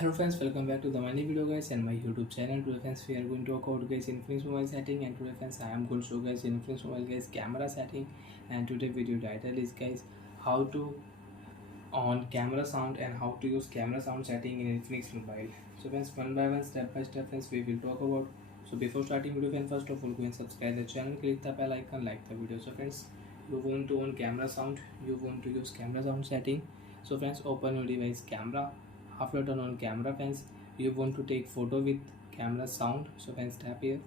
Hello friends, welcome back to the money video guys and my YouTube channel. Today friends we are going to talk about guys Infomobile mobile setting, and today friends I am going to show guys Infomobile mobile guys camera setting. And today video title is guys how to on camera sound and how to use camera sound setting in Infinix mobile. So friends, one by one, step by step friends we will talk about. So before starting video friends, first of all go and subscribe the channel, click the bell icon, like the video. So friends, you want to on camera sound, you want to use camera sound setting. So friends, open your device camera. After turn on camera friends, you want to take photo with camera sound. So friends, tap here,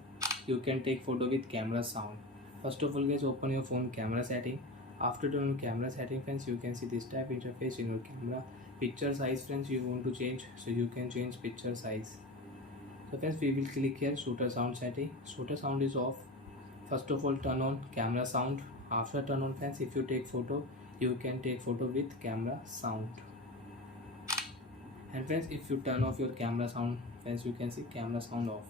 you can take photo with camera sound. First of all guys, open your phone camera setting. After turn on camera setting friends, you can see this type interface in your camera. Picture size friends, you want to change, so you can change picture size. So friends, we will click here shooter sound setting. Shooter sound is off. First of all turn on camera sound. After turn on friends, if you take photo, you can take photo with camera sound. And friends, if you turn off your camera sound friends, you can see camera sound off.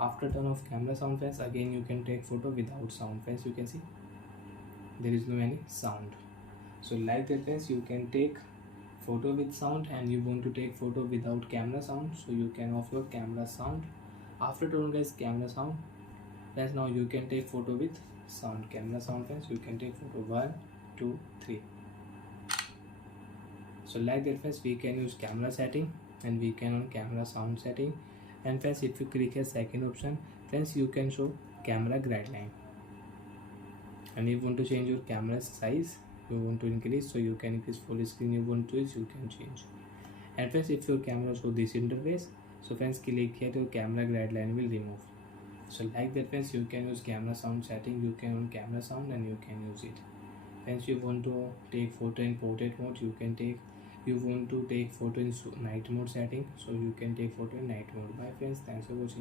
After turn off camera sound friends, again you can take photo without sound friends. You can see there is no any sound. So like that friends, you can take photo with sound, and you want to take photo without camera sound, so you can off your camera sound. After turn on guys camera sound friends, now you can take photo with sound. Camera sound friends, you can take photo 1 2 3. So like that friends, we can use camera setting and we can on camera sound setting. And friends, if you click a second option friends, you can show camera guideline, and you want to change your camera size, you want to increase, so you can increase. Full screen you want to use, you can change. And friends, if your camera show this interface, so friends click here, your camera guideline will remove. So like that friends, you can use camera sound setting, you can on camera sound and you can use it. Friends, you want to take photo in portrait mode, you can take. You want to take photo in night mode setting, so you can take photo in night mode. Bye friends, thanks for watching.